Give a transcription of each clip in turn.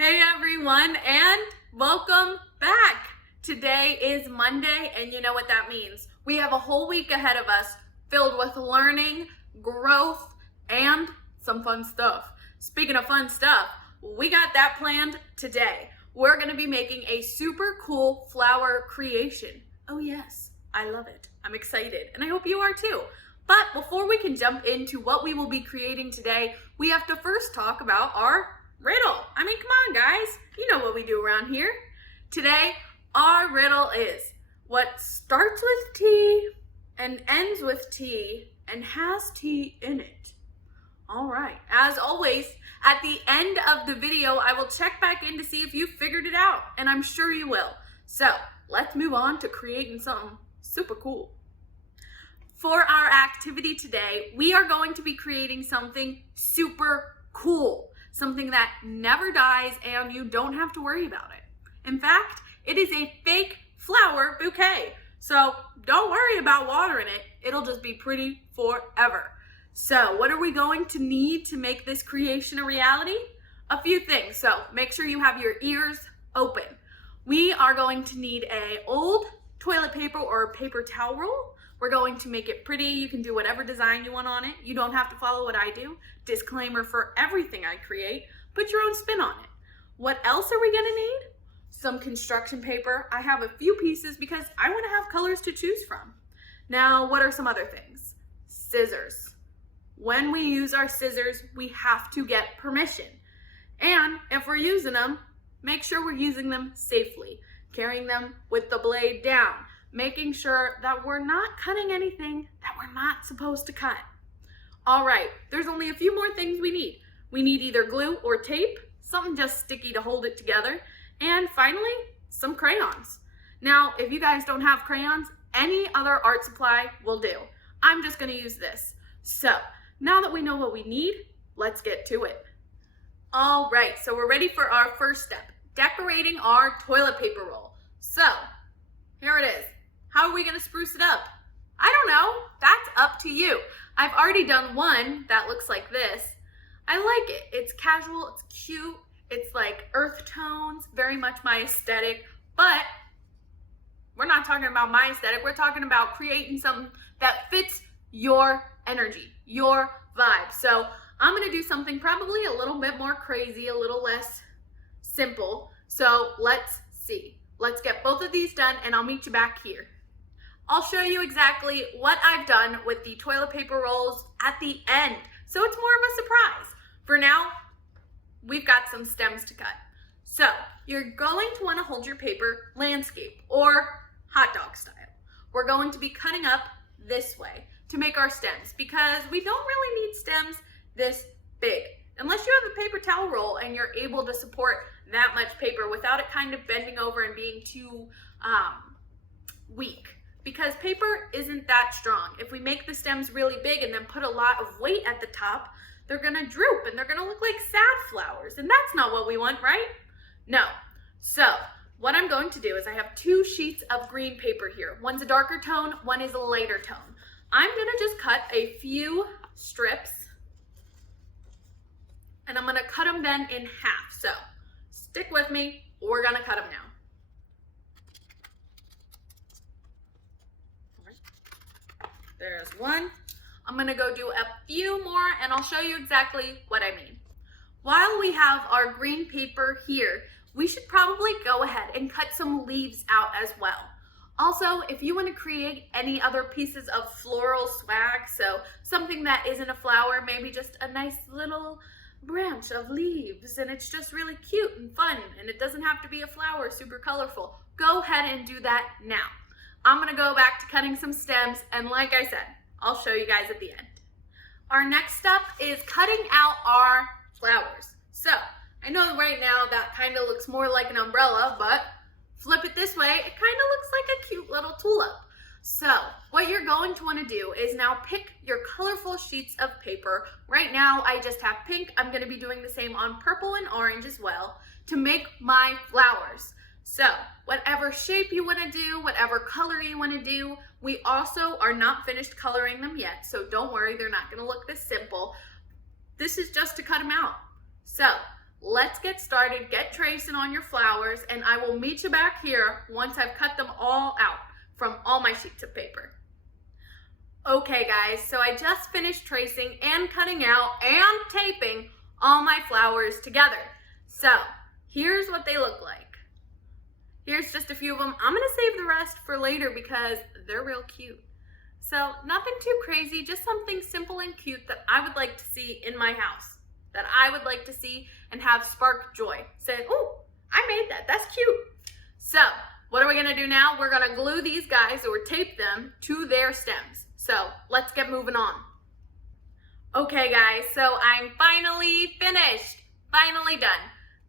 Hey everyone, and welcome back. Today is Monday, and you know what that means. We have a whole week ahead of us filled with learning, growth, and some fun stuff. Speaking of fun stuff, we got that planned today. We're going to be making a super cool flower creation. Oh yes, I love it. I'm excited, and I hope you are too. But before we can jump into what we will be creating today, we have to first talk about our riddle. I mean, come on, guys. You know what we do around here. Today, our riddle is, what starts with T and ends with T and has T in it? All right. As always, at the end of the video, I will check back in to see if you figured it out, and I'm sure you will. So, let's move on to creating something super cool. For our activity today, we are going to be creating something super cool. Something that never dies and you don't have to worry about it. In fact, it is a fake flower bouquet. So don't worry about watering it. It'll just be pretty forever. So what are we going to need to make this creation a reality? A few things. So make sure you have your ears open. We are going to need an old toilet paper or paper towel roll. We're going to make it pretty. You can do whatever design you want on it. You don't have to follow what I do. Disclaimer for everything I create. Put your own spin on it. What else are we gonna need? Some construction paper. I have a few pieces because I wanna have colors to choose from. Now, what are some other things? Scissors. When we use our scissors, we have to get permission. And if we're using them, make sure we're using them safely. Carrying them with the blade down. Making sure that we're not cutting anything that we're not supposed to cut. All right, there's only a few more things we need. We need either glue or tape, something just sticky to hold it together, and finally, some crayons. Now, if you guys don't have crayons, any other art supply will do. I'm just gonna use this. So, now that we know what we need, let's get to it. All right, so we're ready for our first step, decorating our toilet paper roll. So, here it is. How are we gonna spruce it up? I don't know, that's up to you. I've already done one that looks like this. I like it. It's casual, it's cute, it's like earth tones, very much my aesthetic, but we're not talking about my aesthetic, we're talking about creating something that fits your energy, your vibe. So I'm gonna do something probably a little bit more crazy, a little less simple. So let's see. Let's get both of these done and I'll meet you back here. I'll show you exactly what I've done with the toilet paper rolls at the end, so it's more of a surprise. For now, we've got some stems to cut. So you're going to want to hold your paper landscape or hot dog style. We're going to be cutting up this way to make our stems because we don't really need stems this big. Unless you have a paper towel roll and you're able to support that much paper without it kind of bending over and being too weak. Because paper isn't that strong. If we make the stems really big and then put a lot of weight at the top, they're gonna droop and they're gonna look like sad flowers. And that's not what we want, right? No. So what I'm going to do is I have two sheets of green paper here. One's a darker tone, one is a lighter tone. I'm gonna just cut a few strips and I'm gonna cut them then in half. So stick with me, we're gonna cut them now. There's one. I'm gonna go do a few more and I'll show you exactly what I mean. While we have our green paper here, we should probably go ahead and cut some leaves out as well. Also, if you want to create any other pieces of floral swag, so something that isn't a flower, maybe just a nice little branch of leaves and it's just really cute and fun and it doesn't have to be a flower, super colorful, go ahead and do that now. I'm gonna go back to cutting some stems and like I said, I'll show you guys at the end. Our next step is cutting out our flowers. So I know right now that kind of looks more like an umbrella, but flip it this way, it kind of looks like a cute little tulip. So what you're going to want to do is now pick your colorful sheets of paper. Right now I just have pink. I'm going to be doing the same on purple and orange as well to make my flowers. So whatever shape you want to do, whatever color you want to do, we also are not finished coloring them yet. So don't worry, they're not going to look this simple. This is just to cut them out. So let's get started. Get tracing on your flowers, and I will meet you back here once I've cut them all out from all my sheets of paper. Okay guys, so I just finished tracing and cutting out and taping all my flowers together. So here's what they look like. Here's just a few of them. I'm gonna save the rest for later because they're real cute. So nothing too crazy, just something simple and cute that I would like to see in my house, that I would like to see and have spark joy. Say, oh, I made that, that's cute. So what are we gonna do now? We're gonna glue these guys or tape them to their stems. So let's get moving on. Okay guys, so I'm finally finished, finally done.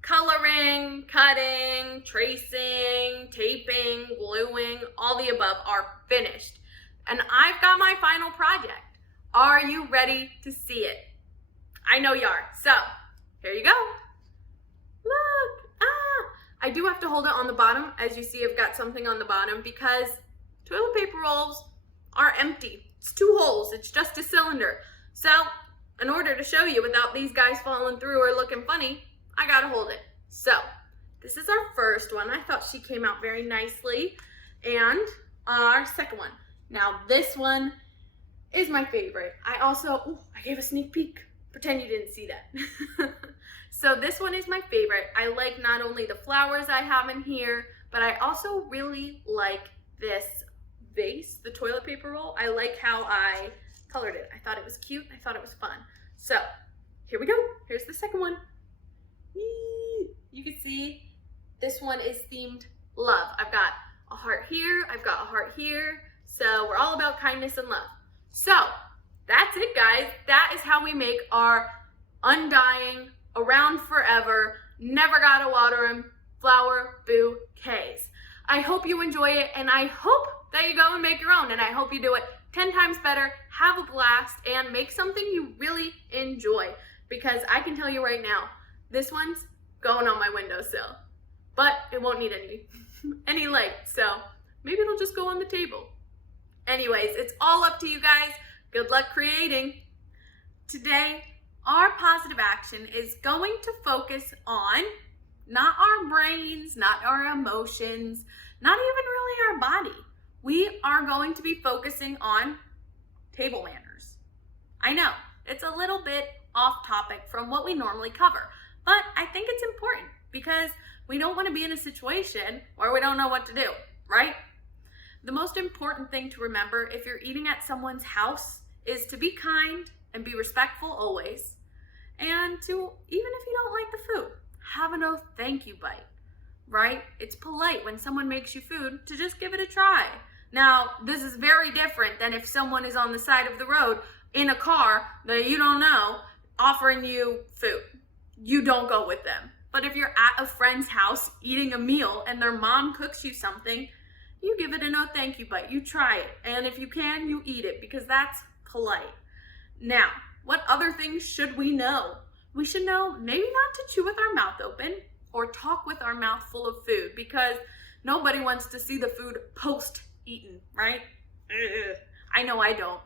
Coloring, cutting, tracing, taping, gluing, all the above are finished. And I've got my final project. Are you ready to see it? I know you are. So here you go. Look, I do have to hold it on the bottom. As you see, I've got something on the bottom because toilet paper rolls are empty. It's 2 holes, it's just a cylinder. So in order to show you without these guys falling through or looking funny, I gotta hold it. So this is our first one. I thought she came out very nicely. And our second one. Now this one is my favorite. I gave a sneak peek. Pretend you didn't see that. So this one is my favorite. I like not only the flowers I have in here, but I also really like this vase, the toilet paper roll. I like how I colored it. I thought it was cute. I thought it was fun. So here we go. Here's the second one. You can see this one is themed love. I've got a heart here. I've got a heart here. So we're all about kindness and love. So that's it, guys. That is how we make our undying, around forever, never gotta water them flower bouquets. I hope you enjoy it, and I hope that you go and make your own, and I hope you do it 10 times better, have a blast, and make something you really enjoy. Because I can tell you right now, this one's going on my windowsill, but it won't need any light, so maybe it'll just go on the table. Anyways, it's all up to you guys. Good luck creating. Today, our positive action is going to focus on not our brains, not our emotions, not even really our body. We are going to be focusing on table manners. I know, it's a little bit off topic from what we normally cover, but I think it's important because we don't want to be in a situation where we don't know what to do, right? The most important thing to remember if you're eating at someone's house is to be kind and be respectful always, and to, even if you don't like the food, have a no thank you bite, right? It's polite when someone makes you food to just give it a try. Now, this is very different than if someone is on the side of the road in a car that you don't know offering you food. You don't go with them. But if you're at a friend's house eating a meal and their mom cooks you something, you give it a no thank you bite. You try it. And if you can, you eat it because that's polite. Now, what other things should we know? We should know maybe not to chew with our mouth open or talk with our mouth full of food because nobody wants to see the food post-eaten, right? Ugh. I know I don't.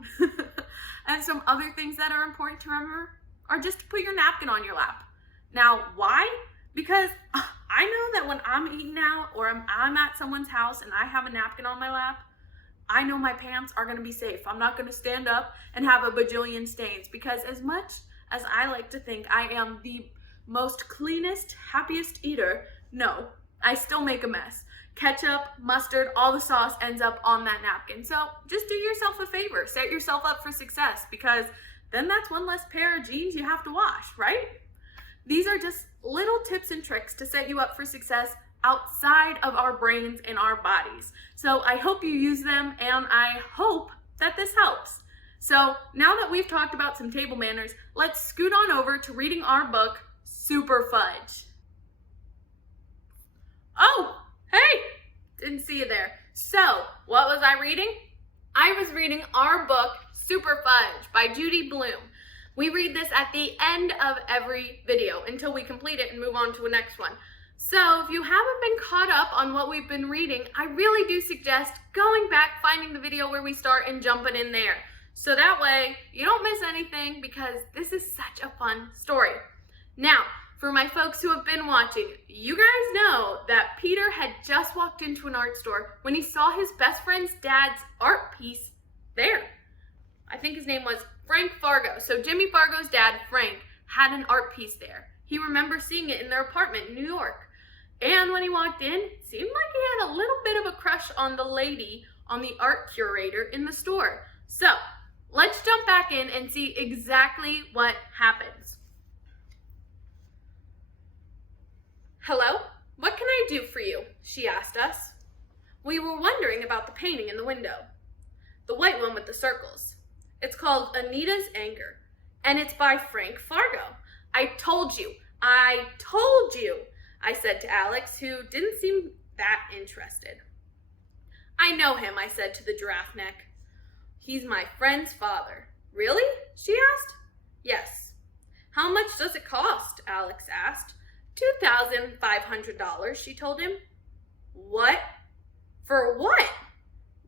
And some other things that are important to remember are just to put your napkin on your lap. Now, why? Because I know that when I'm eating out or I'm at someone's house and I have a napkin on my lap, I know my pants are gonna be safe. I'm not gonna stand up and have a bajillion stains because as much as I like to think I am the most cleanest, happiest eater, no, I still make a mess. Ketchup, mustard, all the sauce ends up on that napkin. So just do yourself a favor, set yourself up for success because then that's one less pair of jeans you have to wash, right? These are just little tips and tricks to set you up for success outside of our brains and our bodies. So I hope you use them and I hope that this helps. So now that we've talked about some table manners, let's scoot on over to reading our book, Super Fudge. Oh, hey, didn't see you there. So what was I reading? I was reading our book, Super Fudge by Judy Blume. We read this at the end of every video until we complete it and move on to the next one. So if you haven't been caught up on what we've been reading, I really do suggest going back, finding the video where we start and jumping in there. So that way you don't miss anything because this is such a fun story. Now, For my folks who have been watching, you guys know that Peter had just walked into an art store when he saw his best friend's dad's art piece there. I think his name was Frank Fargo. So Jimmy Fargo's dad, Frank, had an art piece there. He remembers seeing it in their apartment in New York. And when he walked in, it seemed like he had a little bit of a crush on the lady on the art curator in the store. So let's jump back in and see exactly what happens. "Hello, what can I do for you?" she asked us. We were wondering about the painting in the window. The white one with the circles. It's called Anita's Anger, and it's by Frank Fargo. I told you, I said to Alex, who didn't seem that interested. "I know him," I said to the giraffe neck. "He's my friend's father." "Really?" she asked. "Yes." "How much does it cost?" Alex asked. $2,500, she told him. "What? For what?"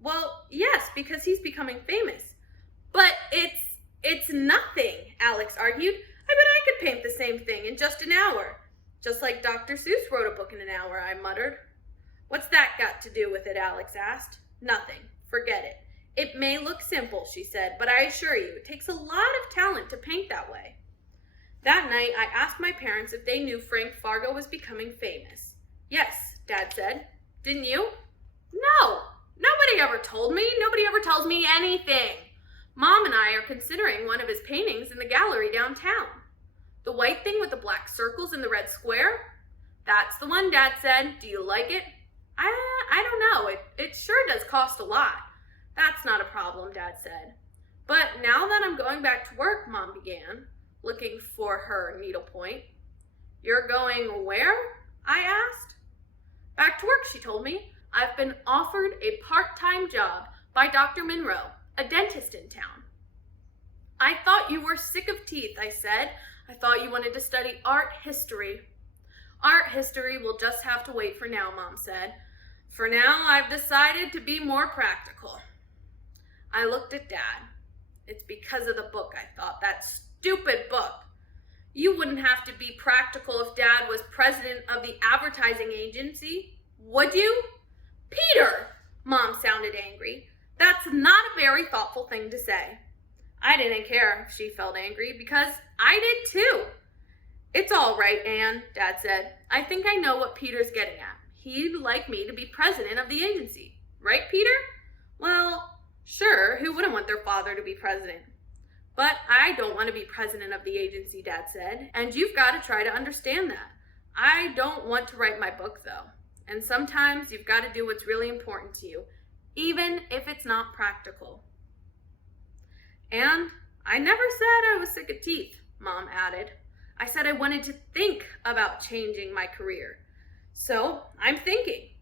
"Well, yes, because he's becoming famous." "But it's nothing," Alex argued. "I bet I could paint the same thing in just an hour." "Just like Dr. Seuss wrote a book in an hour," I muttered. "What's that got to do with it?" Alex asked. "Nothing. Forget it. It may look simple," she said, "but I assure you, it takes a lot of talent to paint that way." That night, I asked my parents if they knew Frank Fargo was becoming famous. "Yes," Dad said. "Didn't you?" "No. Nobody ever told me. Nobody ever tells me anything. Mom and I are considering one of his paintings in the gallery downtown." "The white thing with the black circles and the red square?" "That's the one," Dad said. "Do you like it?" I don't know. It sure does cost a lot." "That's not a problem," Dad said. "But now that I'm going back to work," Mom began, looking for her needlepoint. "You're going where?" I asked. "Back to work," she told me. "I've been offered a part-time job by Dr. Monroe, a dentist in town." "I thought you were sick of teeth," I said. "I thought you wanted to study art history." "Art history will just have to wait for now," Mom said. "For now, I've decided to be more practical." I looked at Dad. It's because of the book, I thought. That stupid book. You wouldn't have to be practical if Dad was president of the advertising agency, would you? "Peter!" Mom sounded angry. "That's not a very thoughtful thing to say." I didn't care if she felt angry because I did too. "It's all right, Anne," Dad said. "I think I know what Peter's getting at. He'd like me to be president of the agency. Right, Peter?" "Well, sure, who wouldn't want their father to be president?" "But I don't want to be president of the agency," Dad said, "and you've got to try to understand that. I don't want to write my book, though. And sometimes you've got to do what's really important to you, even if it's not practical." "And I never said I was sick of teeth," Mom added. "I said I wanted to think about changing my career. So I'm thinking.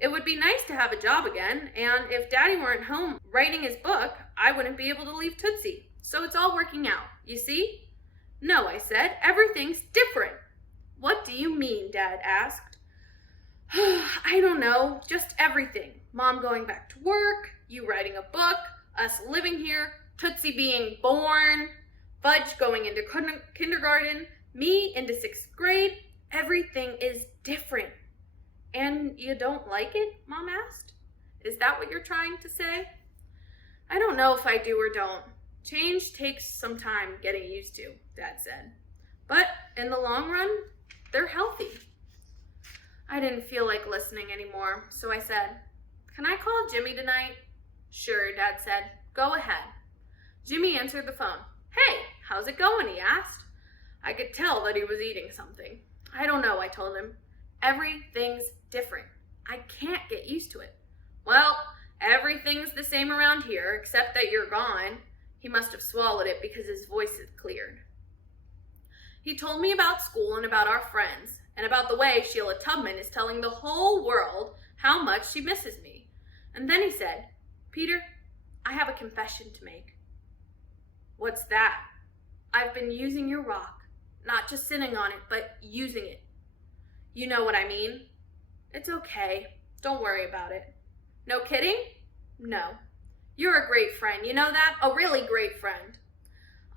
It would be nice to have a job again, and if Daddy weren't home writing his book, I wouldn't be able to leave Tootsie. So it's all working out, you see?" "No," I said, "everything's different." "What do you mean?" Dad asked. "I don't know, just everything. Mom going back to work, you writing a book, us living here, Tootsie being born, Fudge going into kindergarten, me into 6th grade. Everything is different." "And you don't like it?" Mom asked. "Is that what you're trying to say?" "I don't know if I do or don't. Change takes some time getting used to," Dad said. "But in the long run, they're healthy." I didn't feel like listening anymore, so I said, "Can I call Jimmy tonight?" "Sure," Dad said. "Go ahead." Jimmy answered the phone. "Hey, how's it going?" he asked. I could tell that he was eating something. "I don't know," I told him. "Everything's different. I can't get used to it." "Well, everything's the same around here, except that you're gone." He must have swallowed it because his voice had cleared. He told me about school and about our friends, and about the way Sheila Tubman is telling the whole world how much she misses me. And then he said, "Peter, I have a confession to make." "What's that?" "I've been using your rock, not just sitting on it, but using it." "You know what I mean." "It's okay. Don't worry about it." "No kidding?" "No. You're a great friend, you know that? A really great friend."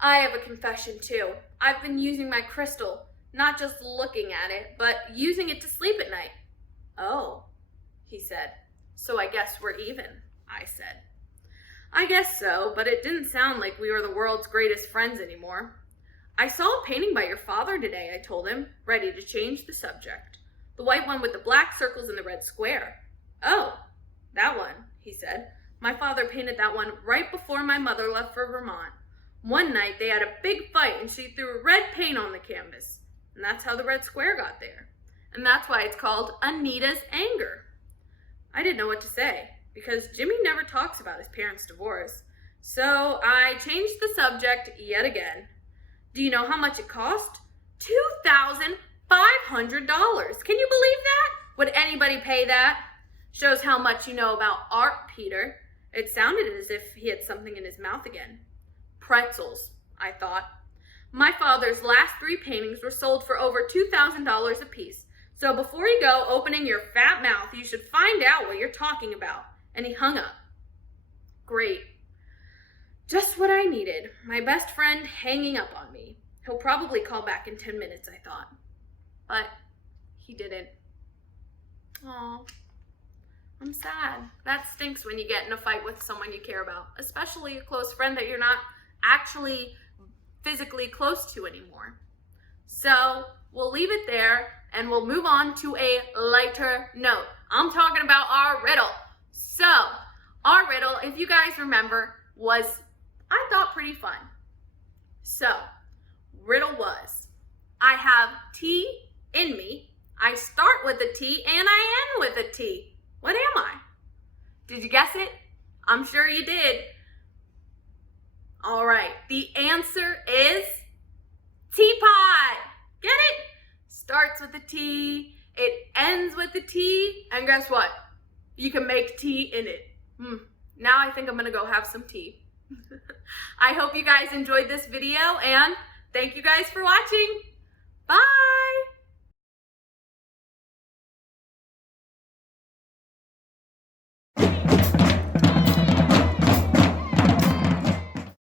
"I have a confession too. I've been using my crystal not just looking at it, but using it to sleep at night. Oh, he said. So I guess we're even, I said. I guess so, but it didn't sound like we were the world's greatest friends anymore. I saw a painting by your father today, I told him, ready to change the subject. The white one with the black circles and the red square. Oh, that one, he said. My father painted that one right before my mother left for Vermont. One night they had a big fight and she threw red paint on the canvas. And that's how the red square got there. And that's why it's called Anita's Anger. I didn't know what to say because Jimmy never talks about his parents' divorce. So I changed the subject yet again. Do you know how much it cost? $2,500. Can you believe that? Would anybody pay that? Shows how much you know about art, Peter. It sounded as if he had something in his mouth again. Pretzels, I thought. My father's last 3 paintings were sold for over $2,000 apiece. So before you go opening your fat mouth, you should find out what you're talking about. And he hung up. Great. Just what I needed. My best friend hanging up on me. He'll probably call back in 10 minutes, I thought. But he didn't. Aw, I'm sad. That stinks when you get in a fight with someone you care about, especially a close friend that you're not actually physically close to anymore. So we'll leave it there and we'll move on to a lighter note. I'm talking about our riddle. So our riddle, if you guys remember, was, I thought, pretty fun. So riddle was, I have tea in me. I start with a T and I end with a T. What am I? Did you guess it? I'm sure you did. All right, the answer is teapot. Get it? Starts with a T, it ends with a T, and guess what? You can make tea in it. Now I think I'm gonna go have some tea. I hope you guys enjoyed this video, and thank you guys for watching. Bye.